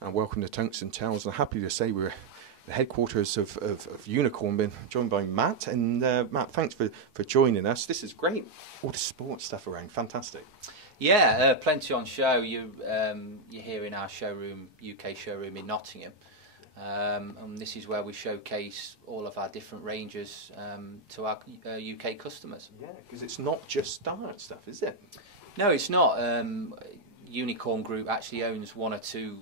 And welcome to Tungsten Tales. I'm happy to say we're the headquarters of Unicorn, been joined by Matt. And Matt, thanks for joining us. This is great. All the sports stuff around, fantastic. Yeah, plenty on show. You're here in our showroom, UK showroom in Nottingham. And this is where we showcase all of our different ranges to our UK customers. Yeah, because it's not just dart stuff, is it? No, it's not. Unicorn Group actually owns one or two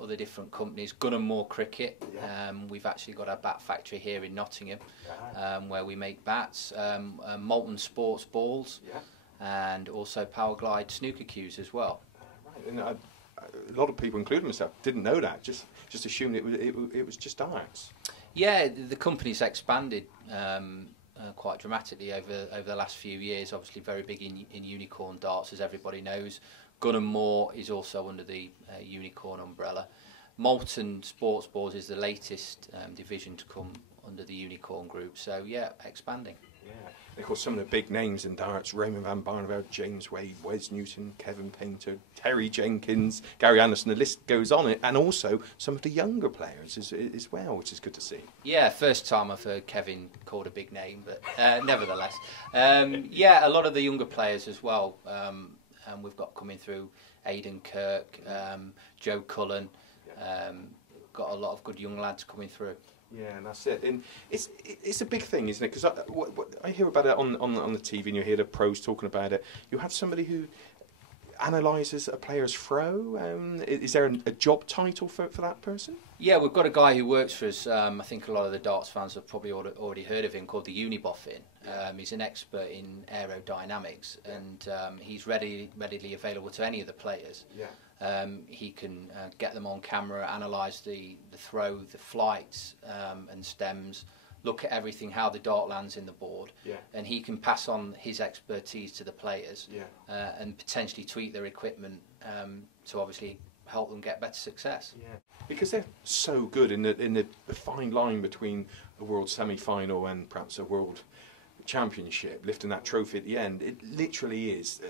other different companies. Gun & Moore Cricket. Yeah. We've actually got our bat factory here in Nottingham, where we make bats. Molten Sports balls, and also Powerglide snooker cues as well. Right. And a lot of people, including myself, didn't know that. Just assumed it was just darts. Yeah, the company's expanded quite dramatically over the last few years. Obviously, very big in unicorn darts, as everybody knows. Gun & Moore is also under the Unicorn umbrella. Molten Sports Balls is the latest division to come under the Unicorn Group. So yeah, expanding. Yeah, and of course some of the big names in darts: Raymond van Barneveld, James Wade, Wes Newton, Kevin Painter, Terry Jenkins, Gary Anderson. The list goes on. And also some of the younger players as well, which is good to see. Yeah, first time I've heard Kevin called a big name, but nevertheless, yeah, a lot of the younger players as well. We've got coming through Aidan Kirk, Joe Cullen, got a lot of good young lads coming through. Yeah, and that's it. And it's a big thing, isn't it? Because I hear about it on the TV, and you hear the pros talking about it. You have somebody who analyses a player's throw. Is there a job title for that person? Yeah, we've got a guy who works for us. I think a lot of the darts fans have probably already heard of him, called the Uniboffin. He's an expert in aerodynamics, and he's readily available to any of the players. Yeah. He can get them on camera, analyse the throw, the flights and stems, look at everything, how the dart lands in the board, and he can pass on his expertise to the players, and potentially tweak their equipment to obviously help them get better success. Yeah, because they're so good in the fine line between a world semi-final and perhaps a world championship, lifting that trophy at the end. It literally is.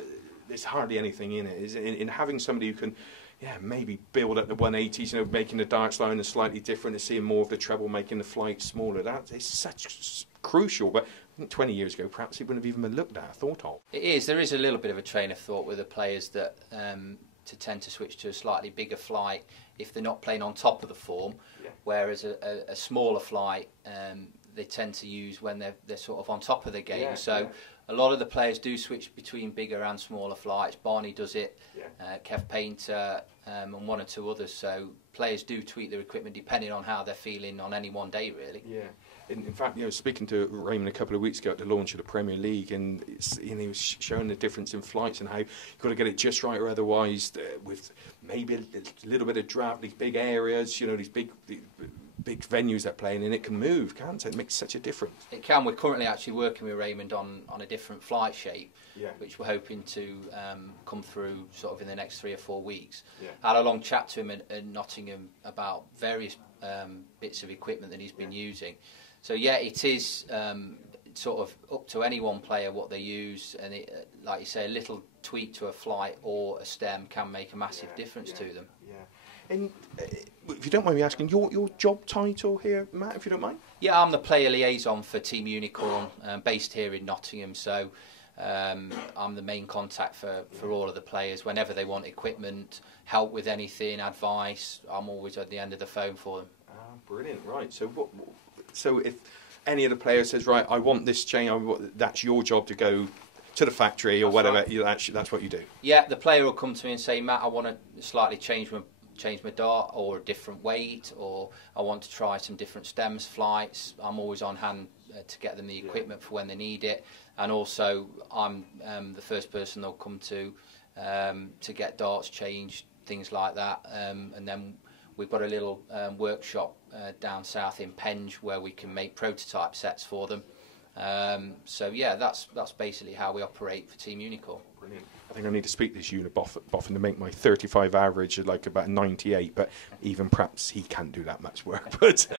There's hardly anything in it. In having somebody who can, maybe build up the 180s, making the darts line slightly different, and seeing more of the treble, making the flight smaller. That is such crucial. But 20 years ago, perhaps it wouldn't have even been looked at, thought of. It is. There is a little bit of a train of thought with the players that to tend to switch to a slightly bigger flight if they're not playing on top of the form, whereas a smaller flight they tend to use when they're sort of on top of the game. A lot of the players do switch between bigger and smaller flights. Barney does it, Kev Painter, and one or two others. So players do tweak their equipment depending on how they're feeling on any one day, really. Yeah. In fact, speaking to Raymond a couple of weeks ago at the launch of the Premier League, and he was showing the difference in flights and how you've got to get it just right, or otherwise, with maybe a little bit of draft, these big areas, these big venues they're playing in, it can move, can't it? It makes such a difference. It can. We're currently actually working with Raymond on a different flight shape, which we're hoping to come through sort of in the next 3 or 4 weeks. I had a long chat to him at Nottingham about various bits of equipment that he's been using. So yeah, it is sort of up to any one player what they use, and like you say, a little tweak to a flight or a stem can make a massive difference to them. Yeah. And if you don't mind me asking, your job title here, Matt, if you don't mind? Yeah, I'm the player liaison for Team Unicorn, based here in Nottingham. So I'm the main contact for all of the players. Whenever they want equipment, help with anything, advice, I'm always at the end of the phone for them. Ah, brilliant, right. So if any of the players says, right, I want this chain, that's your job to go to the factory or whatever, right. That's what you do? Yeah, the player will come to me and say, Matt, I want to slightly change my dart, or a different weight, or I want to try some different stems, flights. I'm always on hand to get them the equipment for when they need it, and also I'm the first person they'll come to get darts changed, things like that, and then we've got a little workshop down south in Penge where we can make prototype sets for them. So yeah, that's basically how we operate for Team Unicorn. Brilliant. I think I need to speak to this Uniboffin to make my 35 average like about 98, but even perhaps he can't do that much work. But